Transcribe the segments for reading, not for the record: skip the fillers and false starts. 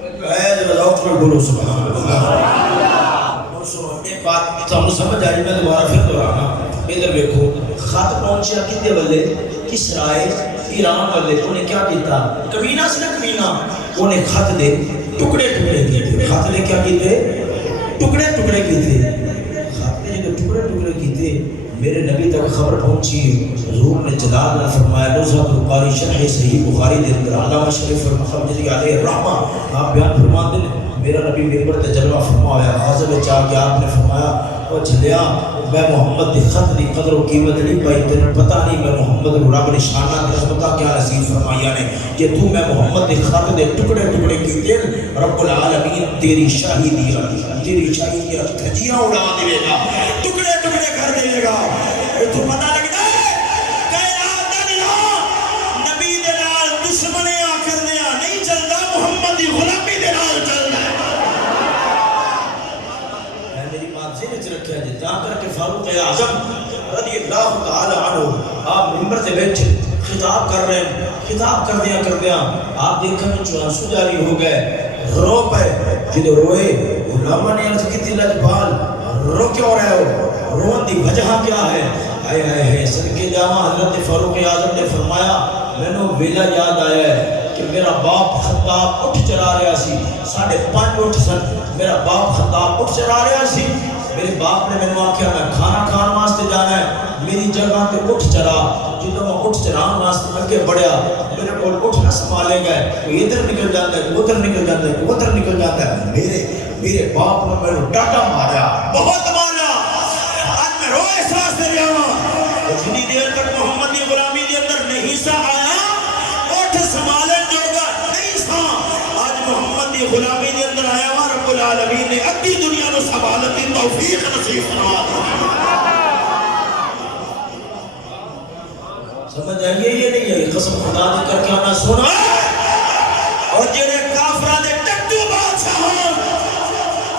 بولو سبحان اللہ۔ ایک بات تمہیں سمجھ آئی، میں دوبارہ پھر دہرانا، ادھر دیکھو خط پہنچیا کتے والے، کسرائے ایران والے، انہیں کیا کیتا؟ کمینہ سے نہ کمینہ، انہیں خط دے ٹکڑے ٹکڑے کیتے، خط دے کیا کیتے؟ ٹکڑے ٹکڑے کیتے، خط دے جو ٹکڑے ٹکڑے کیتے، میرے نبی تک خبر پہنچی، حضور نے جلال نے فرمایا نزہۃ القاری شرح صحیح بخاری دے اندر علامہ شریف المخمجری علیہ الرحمہ آپ بیان فرماتے ہیں، میرا نبی منبر تے جلوہ فرمایا، غازب چاہ کے آپ نے فرمایا او جھلیا میں محمد دی خط دی قدر و قیمت نہیں پائی، تیرے پتہ نہیں میں محمد رب نشانہ کی رحمتہ کیا نصیب فرمایا نے کہ تو میں محمد دی خط دے ٹکڑے ٹکڑے کیتے، رب العالمین تیری شاہی دیا، تیری شاہی دیا دھجیاں اڑا دے گا، ٹکڑے ٹکڑے کر دے گا۔ تو پتہ لگتا ہے کائنات دا نظام نبی دے نال دشمنیاں کرنیاں نہیں چلدا، محمد دی غلامی دے نال چلدا ہے۔ میں میری بات ذہن وچ رکھیا جی، تا کر کے فاروق اعظم رضی اللہ تعالی عنہ آپ منبر تے بیٹھے خطاب کر رہے ہیں، خطاب کردیاں آپ دیکھیں تو آنسو جاری ہو گئے، رو پے جدو روئے علماء نے عرض کی لجپال رو کیوں رہے ہو، رون دی وجہ کیا ہے؟ آئے آئے ہے صدقے جاواں حضرت فاروق اعظم نے فرمایا مینوں ویلا یاد آیا ہے کہ میرا باپ خطاب اٹھ چلا رہا سی، 5:30 اٹھ سن، میرا باپ خطاب اٹھ چلا رہا سی، میرے باپ نے مینوں آکھیا میں کھانا کھان واسطے جانا ہے، میری جگہ تے اٹھ چلا، جدوں میں اٹھ چلان واسطے اگے بڑھیا میرے کول اٹھ نہ سنبھالے گئے، کوئی ادھر نکل جاتا ہے، کوئی ادھر نکل جاتا ہے، کوئی ادھر نکل جاتا ہے، میرے باپ نے میرے ڈاٹا مارا، بہت مارا، آج میں رو احساس دے رہا ہوں، جتنی دیر تک محمد کی غلامی کے اندر نہیں سا آیا اٹھ سنبھالے جوگا نہیں سا، آج محمد کی غلامی کے اندر آیا ہوا، رب العالمین نے ادھی دنیا کو سنبھالنے کی توفیق نصیب فرما دی۔ سمجھ آئیے یہ نہیں ہے قسم خدا دی کر کے آنا سنا، اور جنہیں کافرہ دے ٹکٹو بادشاہ ہوں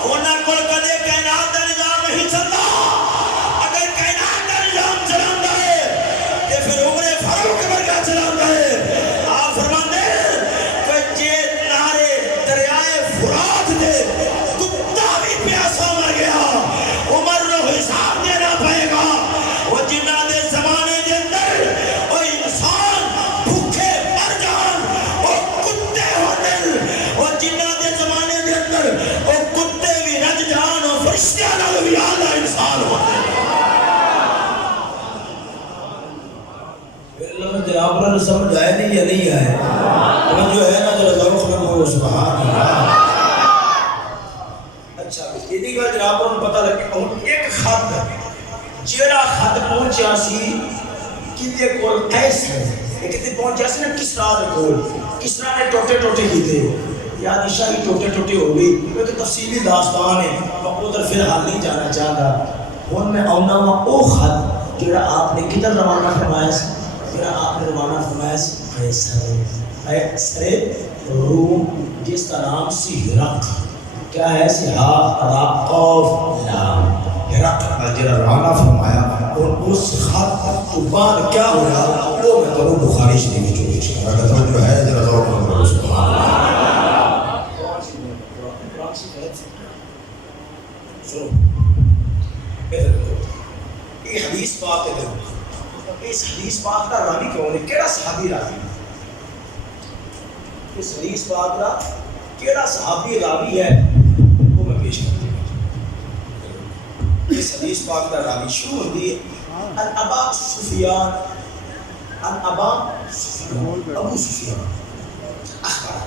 انہاں کل کدے کائنات دا نظام نہیں چلتا، اگر کائنات دا نظام چلاتا ہے تو پھر عمر فاروق ورگا چلاتا ہے۔ آپ فرماتے ہیں کہ جے نارے دریائے فرات دے کتا بھی پیاسا مر گیا عمر نو حساب دینا پائے گا، وہ جنہ دے زمانے دے اندر وہ انسان بھوکے مر جان، وہ کتے ہونے، وہ جنہ دے زمانے دے اندر وہ کتے بھی رج جان، وہ فرشتیاں نال بھی اعلیٰ انسان ہوتے ہیں۔ جناب نے سمجھ آئے نہیں یا نہیں آئے؟ جو ہے نا ذرا ذوق میں بولو سبحان اللہ۔ اچھا یہ گل جناب کو پتہ لگے ایک خط جیڑا خط پہنچیا سی کتے کول قیس ہے، کتے پہنچیا سی نا کسرا دے کول، کسرا نے ٹوٹے ٹوٹے کیتے، یاد شاہی ٹوٹے ٹوٹے ہو گئی، یہ تو تفصیلی داستان ہے، میں ادھر پھر حال نہیں جانا چاہتا۔ ہن میں آنا وا او خط جیڑا آپ نے کدھر روانہ فرمایا سی، جیڑا آپ نے روانہ فرمایا سی قیصر روم، جس کا نام سی ہرقل، کیا ہے سی ہا را قاف لام، ہرقل کا جڑا روانہ فرمایا، اور اس خط تو بعد کیا ہوا وہ میں کروں بخاری شریف میں چوری چکا، اگر توجہ ہے ذرا ذوق میں بولو سبحان اللہ۔ سنو یہ حدیث پاک ہے، اس حدیث پاک کا راوی کون ہے، کیڑا صحابی راوی ہے، اس حدیث پاک کا کیڑا صحابی راوی ہے وہ میں پیش کرتا ہوں۔ اس حدیث پاک کا راوی شروع ہوتی ہے ان ابا سفیان، ان ابا سفیان، ابو سفیان اخبار،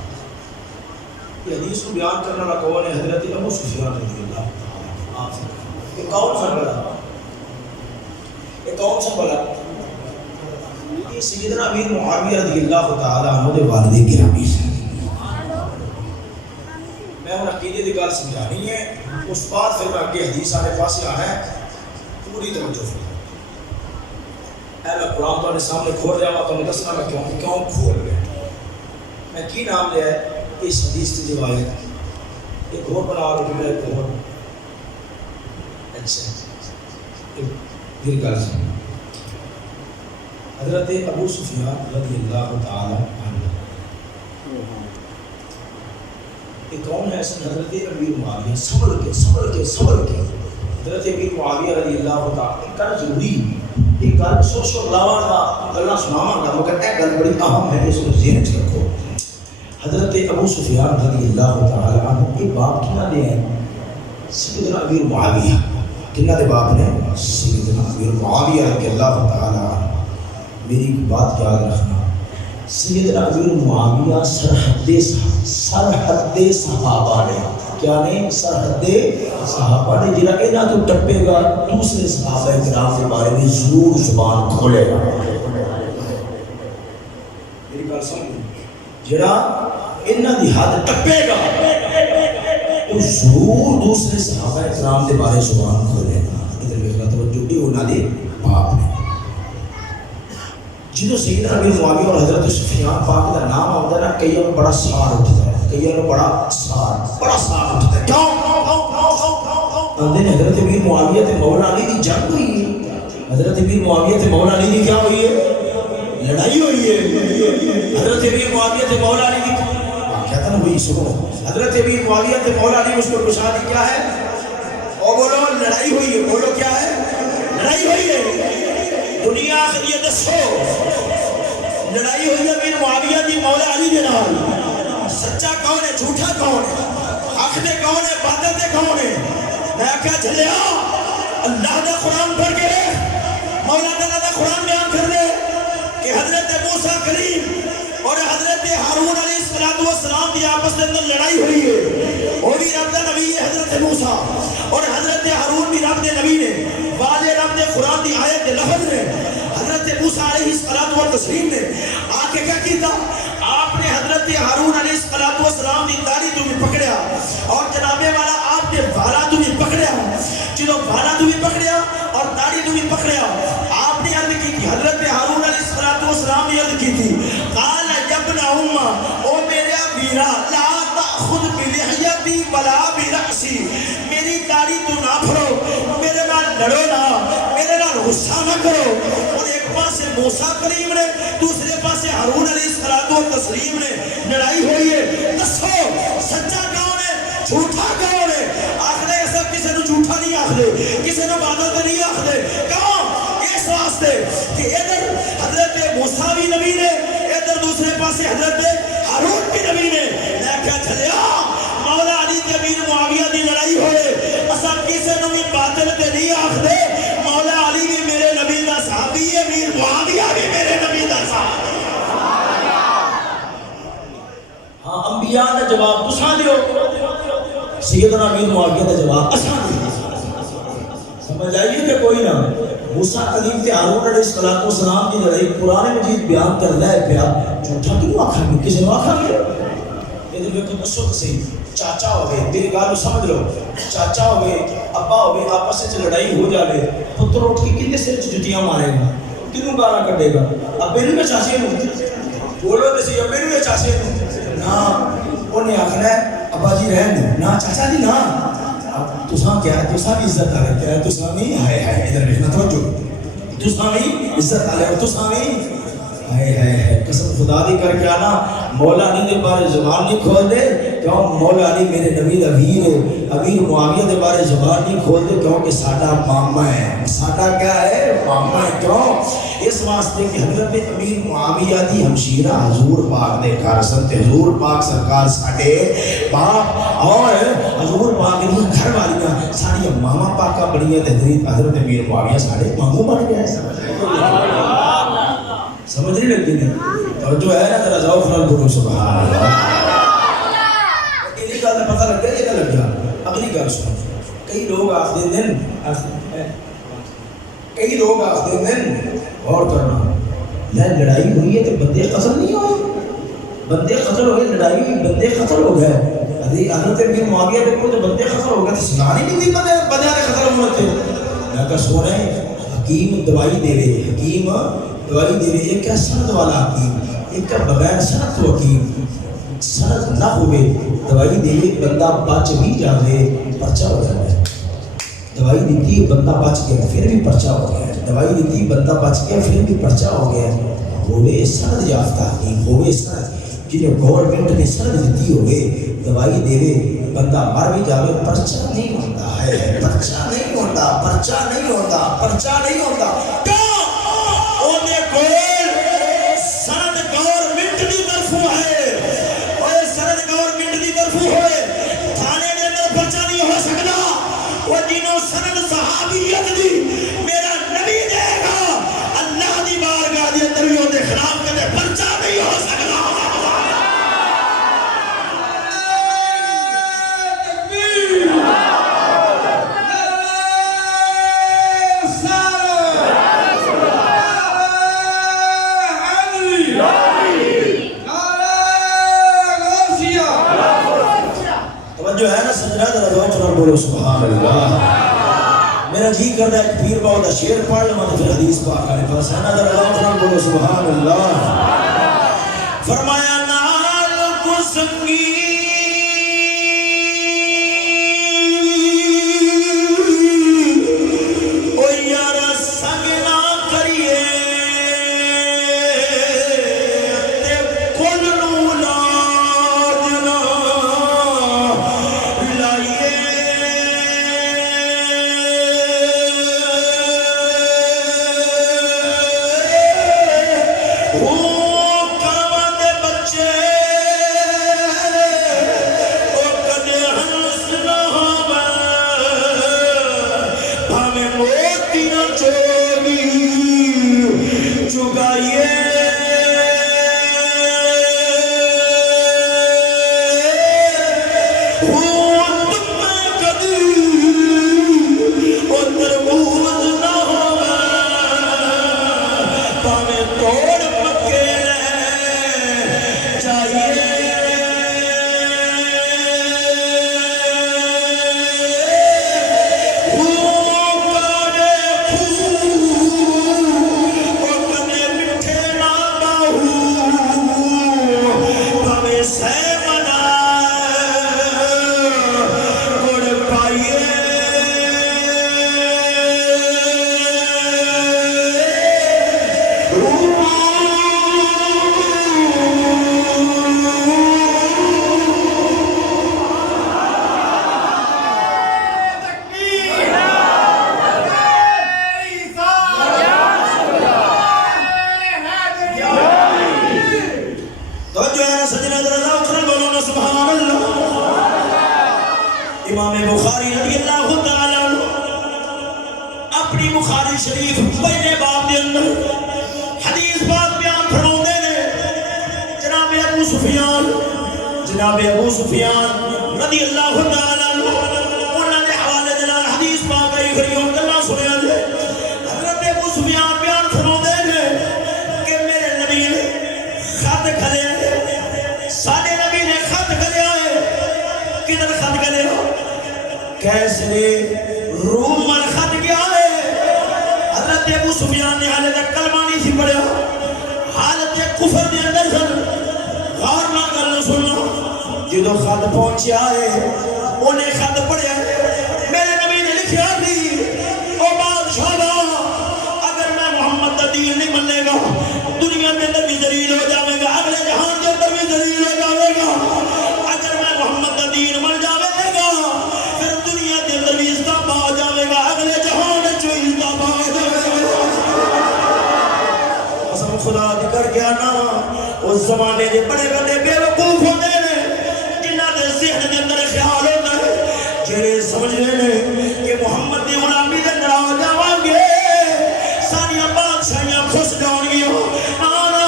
یہ حدیث کو بیان کرنے والا کون ہے؟ حضرت ابو سفیان رضی اللہ تعالیٰ عنہ۔ یہ کون سا بلا، یہ کون سا بلا؟ یہ سیدنا امیر معاویہ رضی اللہ تعالیٰ عنہ دے والد گرامی سے۔ میں ان عقیدے کی گل سمجھانی ہے، اس بعد پھر میں آگے حدیث آنے پاس آنا ہے، پوری توجہ فرمائیں۔ میں قرآن تو سامنے کھول رہا ہوں، تو میں دسنا میں کیوں کھول رہا ہوں، میں کی نام لیا ہے اس حدیث کی روایت، ایک اور بنا رہا ہوں، ایک اور اچھا پھر گل سن۔ حضرت ابو سفیان رضی اللہ تعالی عنہ یہ کون ہے؟ حضرت امیر معاویہ. صبر کے حضرت امیر معاویہ رضی اللہ تعالیٰ ایک گل ضروری ایک گل سو لاوا کا گلا سناواں گا مگر ایک گل بڑی اہم ہے اس کو ذہن چ رکھو. حضرت ابو سفیان رضی اللہ تعالیٰ عنہ کے باپ کنا دے ہیں؟ سیدنا امیر معاویہ. کنہ دے باپ نے؟ سیدنا امیر معاویہ رضی اللہ تعالیٰ عنہ. میری بات یاد رکھنا، سیدنا امیر معاویہ سرحد صحابہ نے کیا نہیں؟ سرحد صحابہ نے جنہاں انہاں تو ٹپے گا دوسرے صحابہ کرام کے بارے میں ضرور زبان کھولے گا. میری بات سمجھ، جنہاں انہاں دی حد ٹپے گا تو ضرور دوسرے صحابہ کرام کے بارے زبان کھولے گا. ادھر دیکھنا توجہ دی انہاں دے باپ نے. جدو سیدنا امیر معاویہ اور حضرت سفیان پاک کا نام آتا ہے نا، کئیوں میں بڑا سار اٹھتا ہے، کئیوں میں بڑا سار اٹھتا ہے. کیوں؟ اندے نے حضرت امیر معاویہ تے مولا علی دی جنگ ہوئی ہے. حضرت امیر معاویہ تے مولا علی دی کیا ہوئی ہے؟ لڑائی ہوئی ہے. حضرت امیر معاویہ تے مولا علی دی کہتا نا ہوئی. سنو، حضرت امیر معاویہ تے مولا علی اس کو کشادی کیا ہے؟ اور بولو لڑائی ہوئی ہے. بولو کیا ہے؟ لڑائی ہوئی ہے. دنیا آخر دسو لڑائی ہوئی ہے امیر معاویہ دی مولا علی دے نال. سچا کون ہے؟ جھوٹا کون ہے؟ حق دے کون ہے؟ باطل دے کون ہے؟ میں کیا چلیا اللہ دا قرآن پڑھ کے مولا تعالیٰ دا قرآن بیان کر دے کہ حضرت موسیٰ کریم اور حضرت ہارون علیہ السلام دی آپس میں اندر لڑائی ہوئی ہے. وہ بھی رب دا نبی ہے حضرت موسیٰ، اور حضرت ہارون بھی رب دے نبی نے. واضح رب دے قرآن دی آیت دے لفظ نے حضرت موسیٰ علیہ السلام نے آ کے کیا کیتا؟ آپ نے حضرت ہارون علیہ السلام دی داڑھی تو بھی پکڑیا اور جنابے والا آپ نے بالا تو بھی پکڑیا. جنہوں بالا تو بھی پکڑیا اور داڑھی تو بھی پکڑیا، آپ نے عرض کی تھی، حضرت ہارون علیہ السلام نے عرض کی تھی، قال ابن امہ، او میرے ویرا، لا تأخذ بلحیتی ولا برأسی، میری داڑھی تو نہ پھڑو، میرے نال لڑو نہ، میرے نال غصہ نہ کرو. اور ایک پاس سے موسیٰ کریم نے، دوسرے پاس سے ہارون علیہ السلام نے لڑائی ہوئی ہے. دسو سچا کون ہے؟ جھوٹا کون ہے؟ آخرے ایسا کسی نے جھوٹا نہیں آخرے، کسی نے بادل نہیں آخرے. کون؟ اس واسطے کہ ادھر حضرت موسیٰ بھی نبی نے، ادھر دوسرے پاس سے حضرت ہارون بھی نبی نے. میں کیا چلیا مولا علی کے امیر معاویہ دی لڑائی ہوئے، اسا کسی نے بھی باطل تے نہیں آخرے. مولا علی بھی میرے نبی دا صحابی ہے، امیر معاویہ بھی میرے نبی دا صحابی. ہاں انبیاء دا جواب تساں دیو، سیدنا امیر معاویہ دا جواب اساں دیو. سمجھ آئیے کہ کوئی نہ. موسیٰ کلیم تے ہارون علیہ السلام کی لڑائی قرآن مجید بیان کرتا ہے پیا. جھوٹا کیوں آکھا گے؟ کسی نے آکھا گے؟ ادھر دیکھو دسو تو صحیح. چاچا ہوئے، میری گل سمجھ لو، چاچا ہوئے، ابا ہوئے، آپس میں لڑائی ہو جائے، پتر اٹھ کے کنے سر جتیاں مارے گا؟ کنوں گالا کٹے گا؟ ابے نوں یا چاچے نوں؟ بولو تو صحیح، ابے نوں یا چاچے نوں؟ نا انہیں آخنا ہے ابا جی رہن دو، نا چاچا جی نا. تساں کیا ہے؟ تساں بھی عزت آ رہے ہیں، تساں بھی ہائے ہائے ادھر دیکھنا توجہ، تساں بھی عزت آ رہے ہیں، تساں بھی ہائے ہائے. قسم خدا دی کر کے آنا مولا علی دے بارے زبان نہیں کھول دے کیوں؟ مولا علی میرے نبی دا ویر ہے. امیر معاویہ دے بارے زبان نہیں کھول دے کیوں کہ ساڈا ماما ہے. ساڈا کیا ہے؟ ماما ہے. کیوں؟ اس واسطے کہ حضرت امیر معاویہ دی ہمشیرہ حضور پاک دے گھر سن تے حضور پاک سرکار ساڈے باپ اور حضور پاک دی گھر والیاں ساڈی ماما پاکا بڑیاں تے حضرت امیر معاویہ ساڈے مامو بن گئے. سمجھ نہیں لگتی نہیں اور جو ہے نا ذرا ذوق نال بولو سبحان اللہ. یہ گل پتہ لگ گیا یہ لگ گیا. اگلی گل سنو. کئی لوگ آخر دن اور کرنا لڑائی ہوئی ہے تو بندے قتل نہیں ہوئے. بندے قتل ہوئے، لڑائی ہوئی، بندے قتل ہو گئے. حضرت امیر معاویہ دیکھو تو بندے قتل ہو گئے تو سنانی نہیں تھی بندے قتل ہوئے تھے. میں کہا سو رہے ہیں حکیم دوائی دے رہے، حکیم دوائی دے رہے. ایک ہے سند والا حکیم، ایک ہے بغیر سند تو حکیم. سند نہ ہوئے دوائی دے رہے، بندہ بچ بھی جاوے پرچہ ہو جائے. دوائی دیتی بندہ بچ گیا پھر بھی پرچہ ہو گیا. دوائی دیتی بندہ بچ گیا پھر بھی پرچہ ہو گیا. ہوئے سند یافتہ حکیم، ہوئے سند جنہیں گورنمنٹ نے سند دیتی ہوئے دوائی دے بندہ مر بھی جاوے پرچہ نہیں ہوتا ہے، پرچہ نہیں ہوتا، پرچہ نہیں ہوتا، پرچہ نہیں ہوتا۔ کیوں؟ اونے کول سند گورنمنٹ دی طرفوں ہے، اوے سند گورنمنٹ دی طرفوں ہوئے تھانے دے اندر پرچہ نہیں ہو سکتا۔ وہ جنہوں سند صحابیت دی میرا نبی دے گا، اللہ دی بارگاہ دی اندر بھی ہوتے خلاف کرتے پرچہ نہیں ہو سکتا۔ جو ہے نا سجنہ ذرا ذوق سے بولو سبحان اللہ۔ میرا جی کرتا ہے کہ پیر باؤ دا شعر پڑھ لوں تو پھر حدیث پاک آنے پاس ہے نا، ذرا ذوق سے بولو سبحان اللہ۔ فرمایا نال کو سنگی او یار سنگ نہ کریے تے کل نو لاج نہ امام بخاری رضی اللہ تعالیٰ عنہ اپنی بخاری شریف پہلے باب دے اندر حدیث بات بیان فرماتے ہیں۔ جناب ابو سفیان رضی اللہ تعالیٰ عنہ انہوں نے حوالے دلال حدیث پاک آئی خریوں اللہ سنیا دے۔ حضرت ابو سفیان بیان فرماتے ہیں کہ میرے نبی نے خط کھلے ہیں، سارے نبی نے خط کھلے آئے۔ کدھر خط کھلے ہو؟ کیسے روم من خط کیا ہے؟ حضرت ابو سفیان نے حالت کلمہ نہیں سی پڑھا، حالت کفر دے اندر سن۔ غور نہ کرنا سنو، جدو خط پہنچیا ہے انہیں خط پڑھیا ہے۔ میرے نبی نے لکھیا تھی او بادشاہ اگر میں محمد دا دین نہیں منے گا دنیا کے اندر بھی ذلیل ہو جاوے گا، اگلے جہان کے اندر بھی ذلیل ہو جاوے گا۔ اگر میں محمد دا دین من جاوے گا پھر دنیا کے اندر بھی عزت پا جاوے گا، اگلے جہان میں جو عزت پا جاوے گا۔ قسم خدا دی کر کے آنا اس زمانے کے بڑے بڑے بے وقوف ہوتے ہیں جنہاں دے ذہن کے اندر خیال ہوتا ہے جڑے سمجھ رہے ہیں کہ محمد دی غلامی دے اندر آ جاواں گے ساری بادشاہیاں خوش جان گیا۔ آنا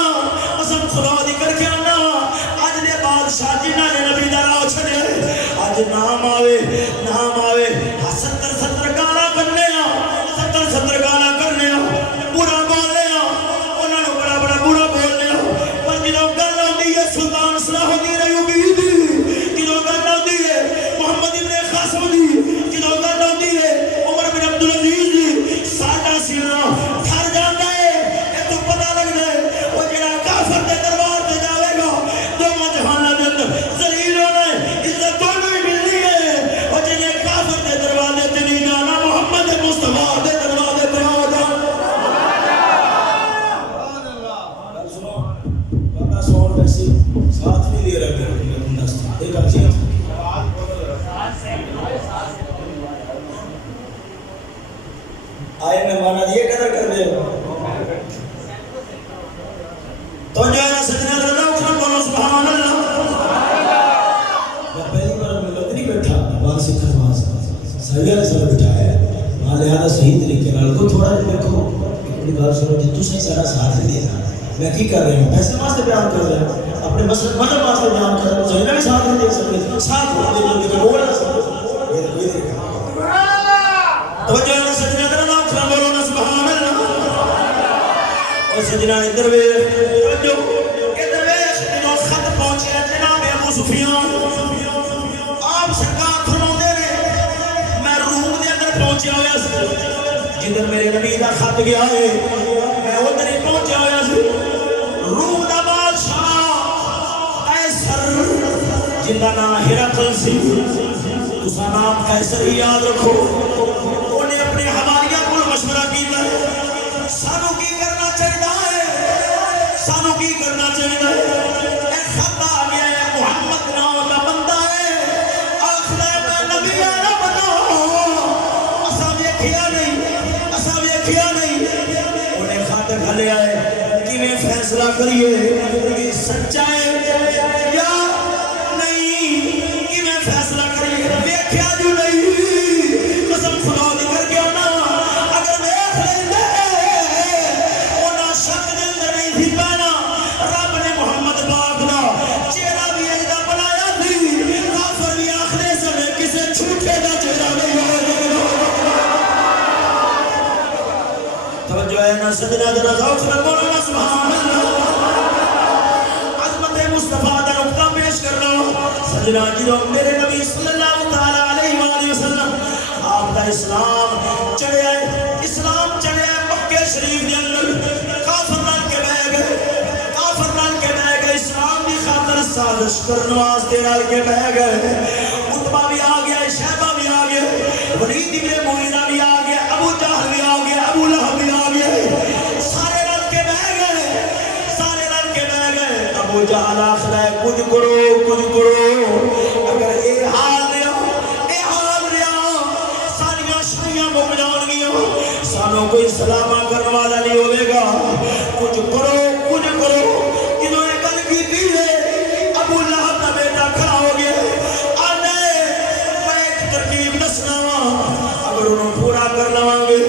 قسم خدا دی کر کے آنا اج دے بادشاہ جنہاں نے نبی دا راہ چھڑے اج نام آوے 70 گانا کرنے 70 گانا کرنے برا بولنے انہاں نوں بڑا بڑا برا بولنے، پر جدوں گل آندی ہے سلطان صلاح الدین ایوبی دی، جدوں گل آندی ہے محمد ابن قاسم دی، جدوں گل آندی ہے عمر بن عبدالعزیز دی، ساڈا سینہ تھر جاندا ہے۔ اے تو پتہ لگدا ہے او جڑا کافر دے دربار تے جاوے گا دوواں جہاناں دے اندر ذلیل ہونا ہے، عزت تانوں بھی ملنی ہے۔ او آئے مہمان یہ قدر کر دے تو جو ہے نا سجنہ درجہ اٹھا بولو سبحان اللہ. میں پہلی بار ملت نہیں بیٹھا بار سکھا وہاں سے سویہ نے سب بٹھایا ہے وہاں لہذا صحیح طریقے نال کو تھوڑا جب دیکھو اپنی بات سنو جی تو صحیح سارا ساتھ نہیں دینا میں کی کر رہی ہوں پیسے واسطے بیان کر رہے ہیں اپنے مذہب واسطے بیان کر رہے ہیں صحیح بھی ساتھ نہیں دے سکتے ساتھ ہو دے جو لیکن بول نہ سکتے تو جو ہے نا سجنہ درجہ اٹھا بولو نا سبحان اللہ. اور سجنہ ادھر وے جو ادھر وے جو خط پہنچے جناب ابو سفیان آپ سرکار فرماتے ہیں میں روم دے اندر پہنچا ہوا سی جدھر میرے نبی دا خط گیا ہے میں ادھر ہی پہنچا ہوا سی. روم دا بادشاہ قیصر جن کا نام ہرقل سی تسا نام قیصر ہی یاد رکھو انہیں اپنے حواریہ کو مشورہ کیتا ہے سانو کی کرنا چاہیے ہے سانو کی کرنا چاہیے ہے اے خط آ گیا ہے محمد نام کا بندہ ہے آخر میں نبی ہے نہ بتا اسا ویکھیا نہیں انہیں خط گھلے آئے کہ میں فیصلہ کریے کہ سچا ہے یا نہیں کہ میں فیصلہ کریے ویکھیا جو نہیں قسم خدا دی کر کے آنا اگر دیکھ لیندے انہاں شک دل نہیں تھی پانا رب نے محمد پاک دا چہرہ بھی ایجا بنایا تھی کافر بھی آخرے سمے کسے چھوٹے دا چہرہ نہیں ہوئے. توجہ ہے نا سجنہ درجہ ذوق نہ بولو نا سبحان اللہ. عظمت مصطفیٰ دا نقطہ پیش کرنا سجنہ جنہوں میرے نبی صلی اللہ علیہ وآلہ وسلم آپ دا اسلام چڑھے آئے مکہ شریف دے اندر کافر نال کے بہ گئے اسلام دی خاطر سازش کرنے واسطے نال کے بہ گئے. عتبہ بھی آ گیا شیبہ بھی آ گیا ولید ابن مغیرہ بھی آ گیا ابو جہل بھی آ گیا ابو لہب بھی آ گیا سارے نال کے بہ گئے ابو جہل آخر ہے کچھ کرو اگر اے حال رہا ساریاں شریعاں مک جان گیا سانوں کوئی سلامہ کرنے والا نہیں ہوئے گا. کچھ کرو جنہوں نے گل کی تھی ہے ابو لہب کا بیٹا کھڑا ہو گیا آنے میں ایک ترکیب دسنا اگر انہوں پورا کر لواں گے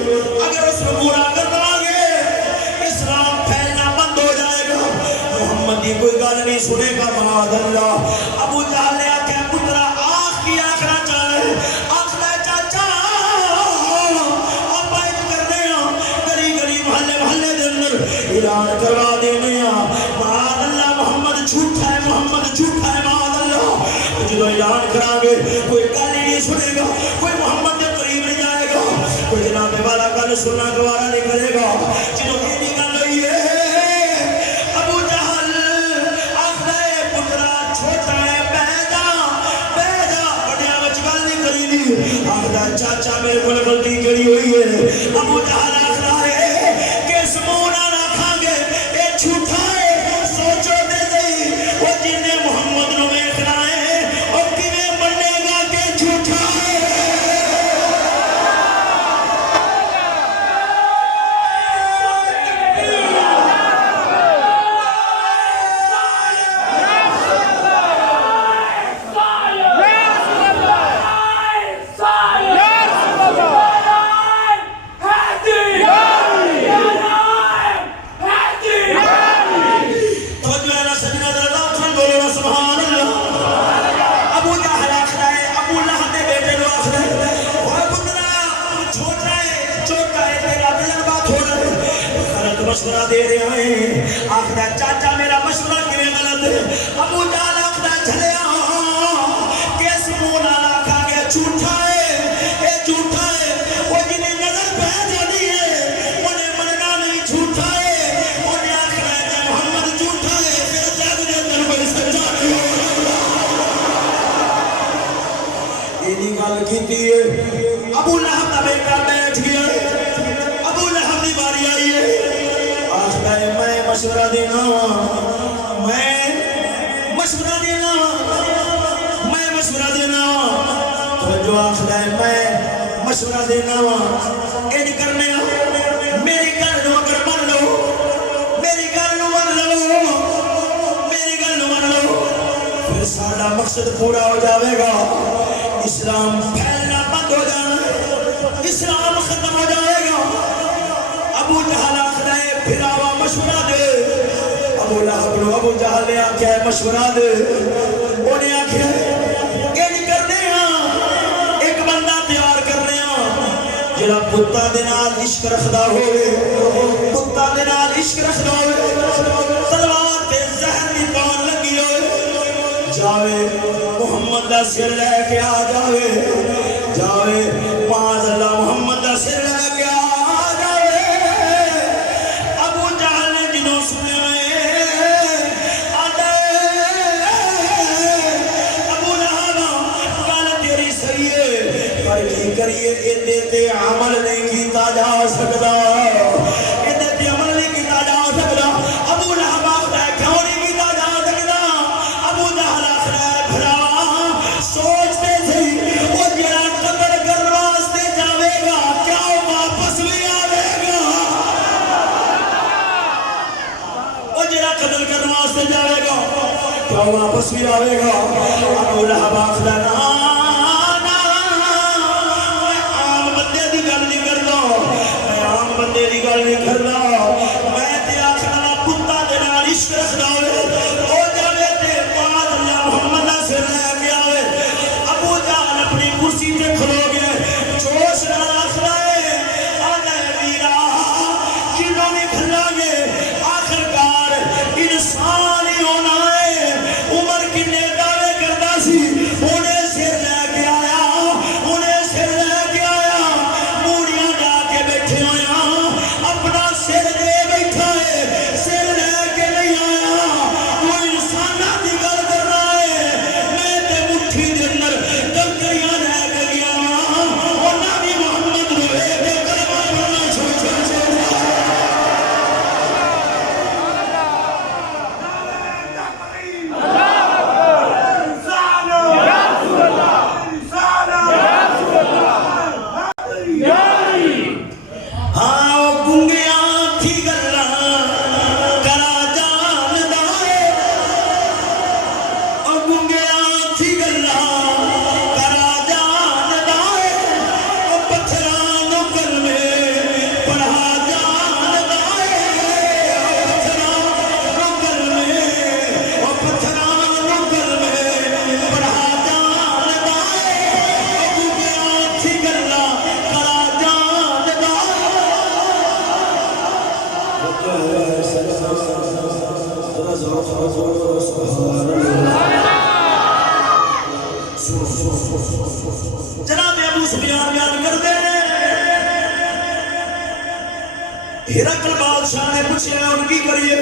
اسلام پھیلنا بند ہو جائے گا محمد کی کوئی گل نہیں سنے گا معاذ اللہ. ابو جہل نے آکھیا پترا آخ کی آخنا چاہے آخنا چاچا آپ ایک کرنے گلی محلے دے اندر اعلان کروا دینے معاذ اللہ محمد جھوٹا ہے معاذ اللہ. جدو اعلان کرا گے کوئی گل ہی نہیں سنے گا کوئی محمد کے قریب نہیں جائے گا کوئی جناب والا گل سننا گوارا نہیں کرے گا. جدو یہ گل ہوئی ہے ابو جہل آخر پترا چھوٹا ہے بہ جا بڑیا بچ گل نہیں کری دی آخر چاچا میرے کو غلطی کری ہوئی ہے. ابو جہل آخر ہے کہ سمونا نہ کھا گے اے جھوٹا ہے سوچو دے دئی وہ جن نے محمد نو ویکھنا ہے اور کیویں بنے گا کہ جھوٹا ہے. مشورہ دے رہے ہیں آخر چاچا میرا مشورہ کیویں غلط ہے. ابو جہل آخر چلیا کس منہ نال آکھا گیا جھوٹا ہے وہ جنہیں نظر پہ جانی ہے انہیں مننا نہیں جھوٹا ہے انہیں آخر ہے کہ محمد جھوٹا ہے پھر جگ دے اندر کوئی سچا نہیں یہ گل کیتی ہے. ابو لہب کا بیٹا بیٹھ گیا ابو لہب کی باری آئی ہے میں مشورہ دینا تو جو آخر ہے میں مشورہ دینا انج کرنے سارا مقصد پورا ہو جاوے گا، اسلام پھیلنا بند ہو جانا، اسلام ختم ہو جائے گا۔ ابو جہل آخر ہے پھراوا مشورہ دے، ابو لہب نو ابو جہل نے آکھیا ہے مشورہ دے، انہیں آکھیا کہ نہیں کرنے ہاں ایک بندہ تیار کرنے ہاں جڑا پتہ دے نال عشق رکھدا ہوئے، پتہ دے نال عشق رکھدا ہوئے، تلوار تے زہر دی پان لگی ہوئے، جاوے محمد دا سر لے کے آ جاوے، جاوے معاذ اللہ محمد دا سر لے کے آ جاوے۔ ابو جہل نے جنوں سنے کریے ادھے تے عمل نہیں کیتا جا سکتا، ادھے تے عمل نہیں کیتا جا سکتا۔ ابو لہب آخر ہے کیوں نہیں کیتا جا سکتا؟ ابو جہل آخر ہے بھرا سوچتے تھے وہ جڑا قتل کرنے واسطے جاوے گا کیا واپس بھی آوے گا؟ وہ جڑا قتل کرنے واسطے جاوے گا کیا واپس بھی آوے گا؟ ابو لہب آخر ہے نا بندے دی گل نہیں کرنا، میں تے آکھنا کتا دے نال عشق رکھدا ہوئے او جاوے تے معاذ اللہ محمد دا سر لے کے آوے۔ ابو جہل اپنی کرسی تے کھلو گئے، جوش نال آکھدا ہے آنا ویرا جنوں بھی کھلا گے آخرکار انسان ہی ہونا ہے۔ عمر کنے دعوے کردا سی انہیں سر لے کے آیا، انہیں سر لے کے آیا، موڑیاں جا کے بیٹھے ہوئے اپنا سر دے بیٹھا ہے، سر لے کے نہیں آیا۔ وہ انسانہ دی گل کر رہا ہے، میں تے مٹھی دے اندر کنکریاں لے کے گیا اور نبی محمد روئے تے کلمہ پڑھنا چھوڑ چھوڑ چھوڑ جناب ابو سفیان بیان کر دے ہرقل بادشاہ نے پوچھا ان کی کریے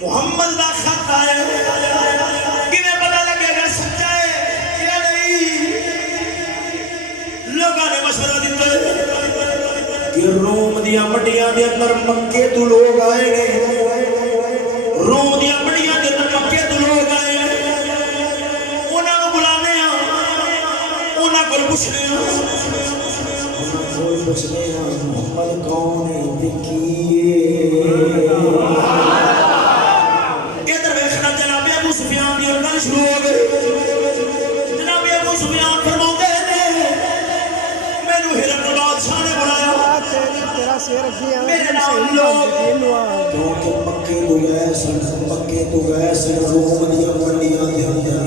محمد دا خط آئے کیویں پتہ لگے گا سچا ہے یا نہیں؟ لوگوں نے مشورہ دیتا ہے کہ روم دیا منڈیاں دے اندر مکے تو لوگ آئے گئے، روم دیا منڈیاں دے اندر مکے تو لوگ آئے گئے، انہاں کو بلانے ہیں، انہاں کو پوچھنے ہیں، محمد کون ہے دیکھیے۔ ادھر ویکھنا جناب ابو سفیان دی گل شروع ہو گئی۔ جناب ابو سفیان فرماتے ہیں مینوں ہرقل بادشاہ نے بلایا، میرے نال لوگ کیونکہ مکے تو گئے سن، مکے تو گئے سن روم دیا منڈیاں دے اندر،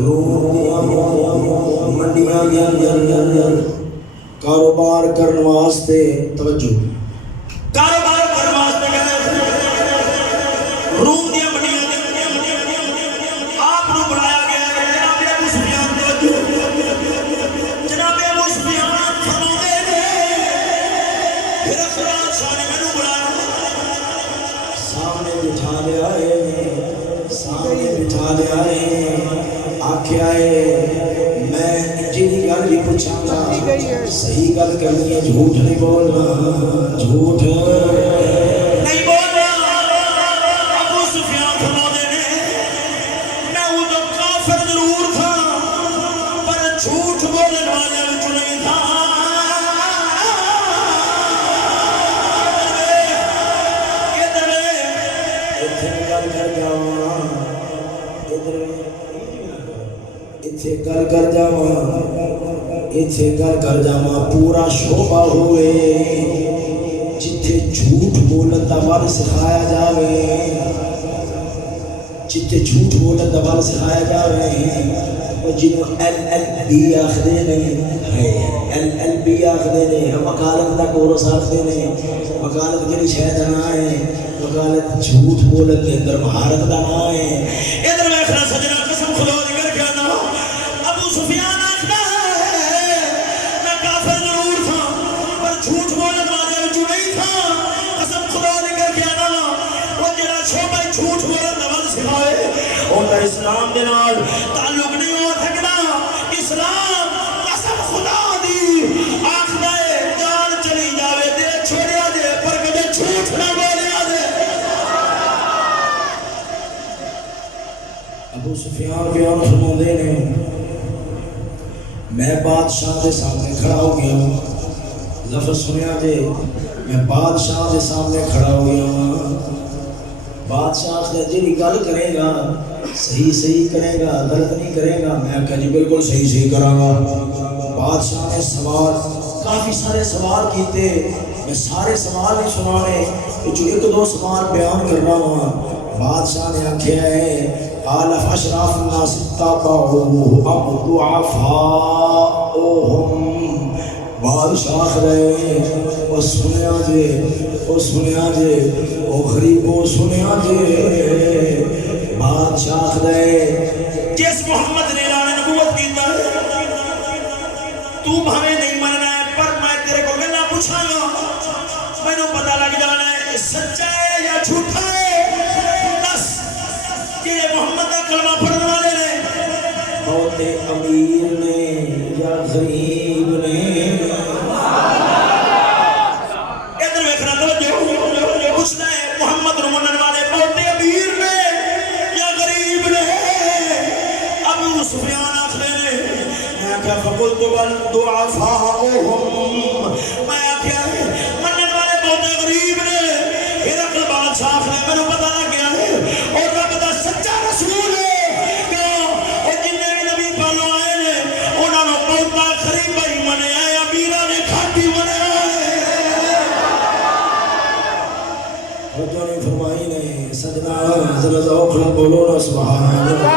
روم دیا منڈیاں دے اندر کاروبار کرنے واسطے توجہ، کاروبار کرنے واسطے گئے روم دیا منڈیاں دے اندر، آپ کو بلایا گیا ہے جناب ابو سفیان توجہ، جناب ابو سفیان فرماتے ہیں ہرقل بادشاہ نے مینوں بلایا، سامنے بٹھا لے آئے، سامنے بٹھا لے آئے، آکھیا ہے میں جنہی گل بھی پوچھاں گا صحیح گل کرنی ہے، جھوٹ نہیں بولنا، جھوٹ نہیں بولنا۔ ابو سفیان فرماتے ہیں میں وہ تو کافر ضرور تھا پر جھوٹ بولنے والے وچ نہیں تھا۔ ادھر گل کر اتھے گل کر جاواں اتھے گل کر جاواں پورا شعبہ ہوئے جتھے جھوٹ بولن دا ول سکھایا جاوے جتھے جھوٹ بولن دا ول سکھایا جاوے جنہوں LLB آخدے نے LLB آخدے نے وکالت دا کورس آخدے نے وکالت کیڑی شے دا نام ہے وکالت جھوٹ بولن دے اندر مہارت دا نام ہے ادھر ویکھنا سجنا قسم خدا دی کر کے نا ابو سفیان آخدا ہے میں کافر ضرور تھا پر جھوٹ بولن والے وچوں نہیں تھا قسم خدا دی کر کے نا وہ جڑا شعبہ جھوٹ بولن دا ول سکھائے اوندا اسلام دے نال تعلق نہیں ہو سکدا اسلام قسم خدا دی آخدا ہے جان چلی جاوے دے چھوڑیا دے پر کدے جھوٹ نہ بولیا دے ابو سفیان بیان فرماندے نے میں بادشاہ دے سامنے کھڑا ہو گیا لفظ سنیا جے میں بادشاہ دے سامنے کھڑا ہو گیا بادشاہ سے جی گل کرے گا صحیح کرے گا غلط نہیں کرے گا میں کہا جی بالکل صحیح کراں گا بادشاہ نے سوال کافی سارے سوال کیتے میں سارے سوال نہیں سنانے جو ایک دو سوال بیان کر رہا ہوں بادشاہ نے آکھیا ہے قال فاشراف الناس اتبعوه ام ضعفاؤهم بادشاہ رہے او سنیا جے او غریبو سنیا جے بادشاہ رہے جس محمد نے اعلان نبوت کیتا ہے تو بھاوے نہیں مننا ہے پر میں تیرے کو گلا پوچھاں گا مینوں پتہ لگ جانا ہے سچا ہے یا جھوٹا ہے بس کہ محمد کا کلمہ پڑھنے والے نے بہت امیر نے یا غریب نے پوچھنا ہے محمد رمنن والے بہت امیر نے یا غریب نے ابو سفیان آخرے نے میں کہا فقلت والضعفاؤهم میں آخیا منن والے بہت غریب نے ہرقل بادشاہ آخرے میں پتہ لگ گیا ہے اور رب دا سچا رسول ہے کہ وہ جننے بھی نبی پالو آئے نے انہوں نے بہت غریب ہی منے آئے امیرہ نے کھاٹی منے رجوع نے فرمائی نے سجنا ذرا ذوق نہ بولو نا سبحان اللہ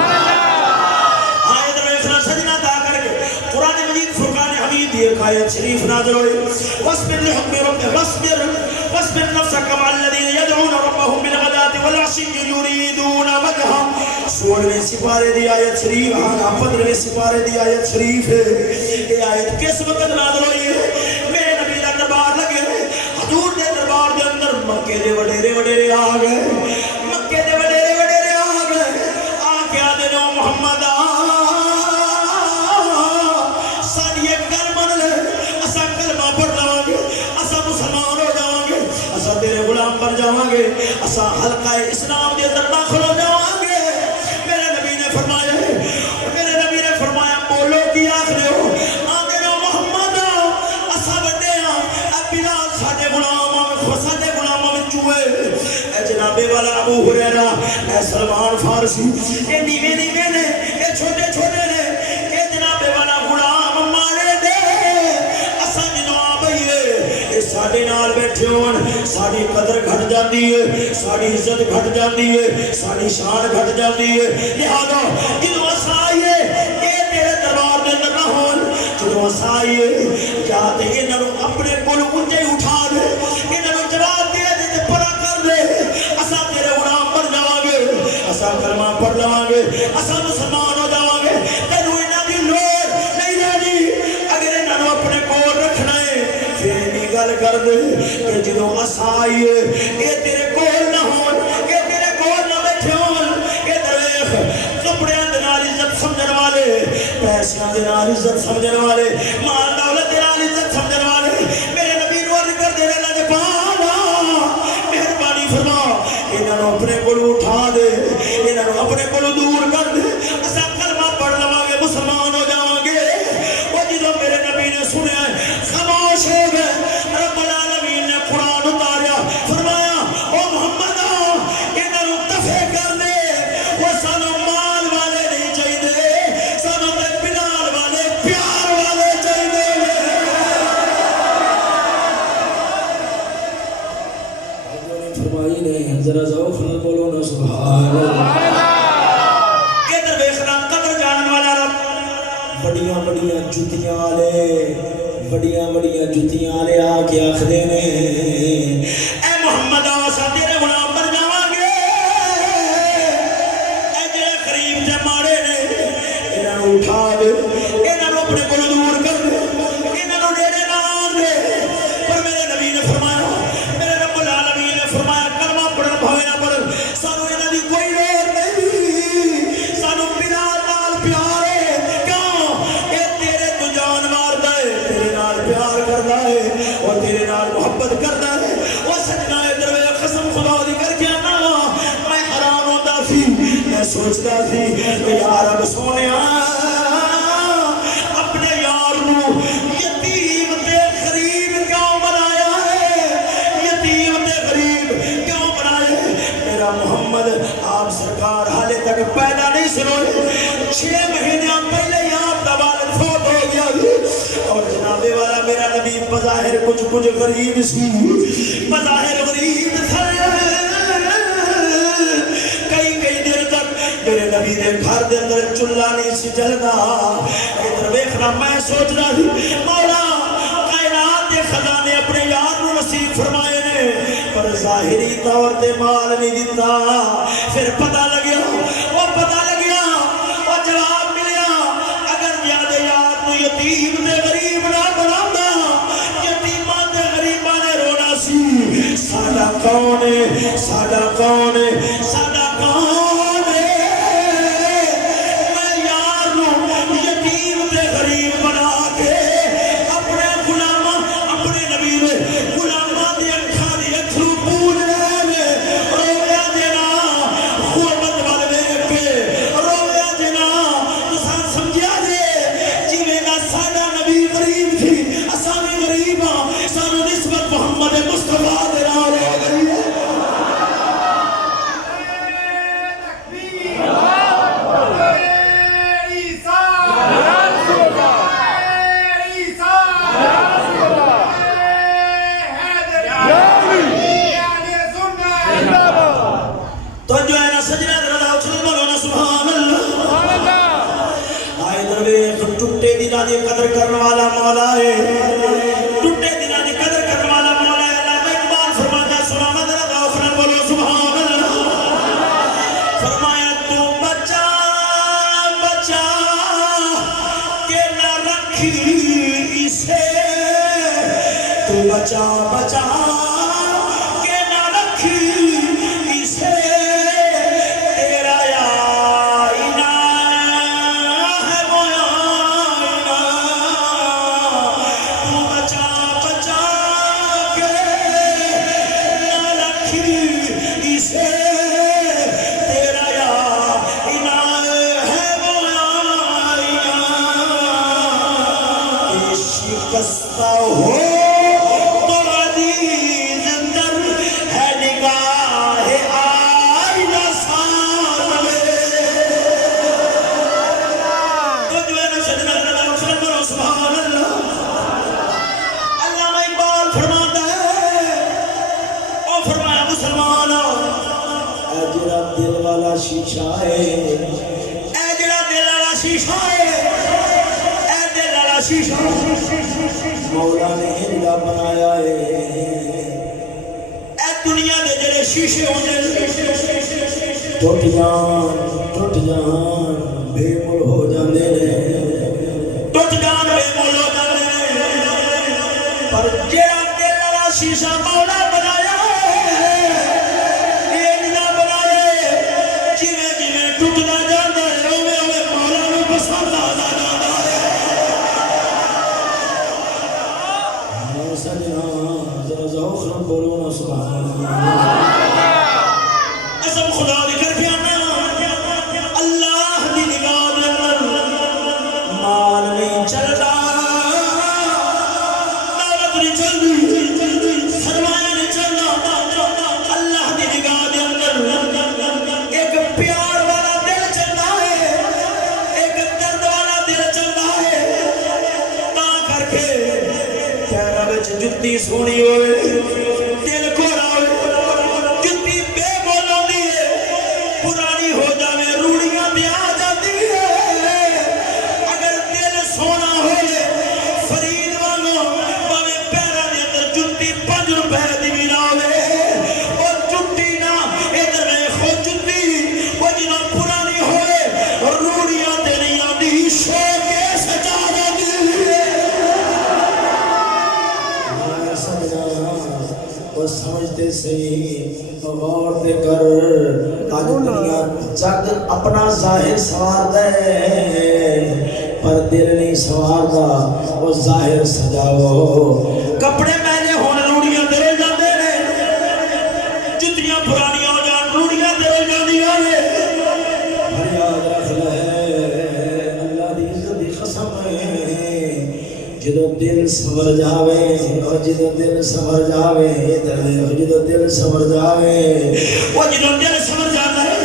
آیت میں سجنا دا کر کے قرآن مجید فرقان حمید دی ایک آیت شریف نازل ہوئی واصبر لحکم ربک واصبر نفسک مع الذین یدعون ربهم بالغداة والعشی یریدون وجهه 16ویں سپارے دی آیت شریف ہاں 15ویں سپارے دی آیت شریف ہے یہ آیت کس وقت نازل ہوئی ہے میرے نبی دا دربار لگے حضور دے دربار دے اندر مکے دے وڈیرے آ گئے مکے دے وڈیرے آ گئے آ کے آدھے نو محمد ساری ایک گل من لے اسا کلمہ پڑھ لواں گے اسا مسلمان ہو جاواں گے اسا تیرے غلام بن جاواں گے اسا حلقہ اسلام دے اندر داخل ہو جاواں گے میرے نبی نے فرمایا بولو کی آخرے ہو آدھے نو محمد اسا بڑے ہاں اب بلال ساڈے غلام جناب والا ابو ہریرہ اے سلمان فارسی اے نیوے نے اے چھوٹے نے اے جناب والا غلام مارے دے اسا جنوں آ بھئیے اے ساڈے نال بیٹھے ہون ساڈی قدر گھٹ جاندی ہے ساڈی عزت گھٹ جاندی ہے ساڈی شان گھٹ جاندی ہے لہذا جنوں اسا آئیے اے تیرے دربار دے اندر نہ ہون جنوں اسا آئیے یا تے انہاں نوں اپنے کول اونچے اٹھا دے انہاں نوں جواب دے تے پرا کر دے اسا تیرے غلام بن جاواں گے اسا کلمہ پڑھ لواں گے اسا مسلمان ہو جاواں گے تینوں انہاں دی لوڑ نہیں رہنی اگر انہاں نوں اپنے کول رکھنا ہے پھر بھی گل کر دے کہ جدوں اسا آئیے اے تیرے کول نہ ہون اے تیرے کول نہ بیٹھے ہون اے دیکھ کپڑیاں دے نال عزت سمجھن والے پیسیاں دے نال عزت سمجھن والے مال دولت دے نال عزت سمجھن والے میرے نبی نو عرض کر دے اللہ دے انہاں نوں اپنے کول اٹھا دے انہاں نوں اپنے کول دور کر دے اسا کلمہ پڑھ لواں گے مسلمان ہو جاواں گے او جدوں میرے نبی نے سنیا خاموش ہو گئے رب العالمین نے قرآن اتاریا فرمایا او محمد انہاں نوں دفع کر دے او سانو مال جتیاں والے بڑیاں جتیاں والے آ کے آخدے نے اے محمد آسا تیرے غلام بن جاواں گے اے جڑے قریب تے ماڑے نے انہاں نوں اٹھا دے انہاں نوں اپنے کول دور کر دے انہاں نوں نیڑے نہ آن دے پر میرے نبی نے فرمایا میرے رب العالمین نے فرمایا کلمہ پڑھن بھاوے نہ پڑھن سانو انہاں دی کوئی لوڑ نہیں سانو بلال نال پیار ہے کیوں اے تیرے تو جان ماردا ہے تیرے نال پیار کردا ہے اور تیرے نال محبت کردا ہے او سجنا ادھر وے قسم خدا دی کر کے آنا میں حیران ہوندا سی میں سوچدا سی کہ یا رب سونیا اپنے یار نو یتیم تے غریب کیوں بنایا ہے یتیم تے غریب کیوں بنایا ہے میرا محمد آپ سرکار حالے تک پیدا نہیں سنوئے 6 مہینے پہلے ہی آپ کا والد فوت ہو گیا اور جناب والا میرا نبی بظاہر کچھ غریب سی بظاہر غریب تھا کئی دیر تک میرے نبی نے گھر دے اندر چولہا نہیں سی جلدا ادھر دیکھنا میں سوچ رہا تھی مولا کائنات کے خزانے اپنے یار نو نصیب فرمائے نے پر ظاہری طور تے مال نہیں دیتا پھر پتہ لگیا وہ جواب ملیا اگر یار نو یتیم تے غریب نہ بناوندا یتیماں تے غریباں نے رونا سی ساڈا کون ہے ساڈا کون ہے ساڈا کون ہے میں یار نو یتیم تے غریب بنا کے اپنے غلاماں اپنے نبی نے غلاماں دی اکھاں دی اکھلو پوج لے رویا جنا غربت وال ویکھ کے رویا جنا تساں سمجھیا جے جویں دا ساڈا نبی غریب تھی اساں وی غریب ہاں سانو نسبت محمد مصطفیٰ دے نال ہو گئی ہے تو جو ہے نا سجنہ درہ اچھل بولو نا سبحان اللہ آئے درویخ ٹوٹے دینا دی قدر کرنے والا مولا ہے ٹوٹے دینا دی قدر کرنے والا مولا ہے اللہ اقبال فرماتا سنا مدر اخرى بولو سبحان اللہ فرمایا تو بچا بچا کہ نہ رکھی اسے تو بچا بچا کہ نہ رکھی اسے تیرا آئینہ ہے وہ آئینہ تو بچا بچا کے نہ رکھی اسے تیرا آئینہ ہے وہ آئینہ کہ شکستہ ہو شیشہ ہے اے جڑا دل والا شیشہ ہے اے دل والا شیشہ مولا نے جڑا بنایا ہے اے دنیا دے جڑے شیشے ہوندے ٹوٹ جان بے مول ہو جاندے نے ٹوٹ جان بے مول ہو جاندے نے پر جڑا دل والا شیشہ مولا بنایا جتی سونی ہوئے دل کو راوے جتی بے بولوں دی ہے پرانی ہو جاوے روڑیاں بھی آ جاتی ہے اگر دل سونا ہو مرد اپنا ظاہر سوار دے پر دل نہیں سوار دا وہ ظاہر سجاؤ کپڑے میلے ہونے روڑیاں دے جاندے نے جتیاں پرانیاں ہو جان روڑیاں دے جاندیاں نے پر یاد رکھ لے اللہ دی عزت دی قسم جدو دل سمر جاوے اور جدو دل سمر جاوے جدو دل سمر جاوے وہ جدو دل سمر جاوے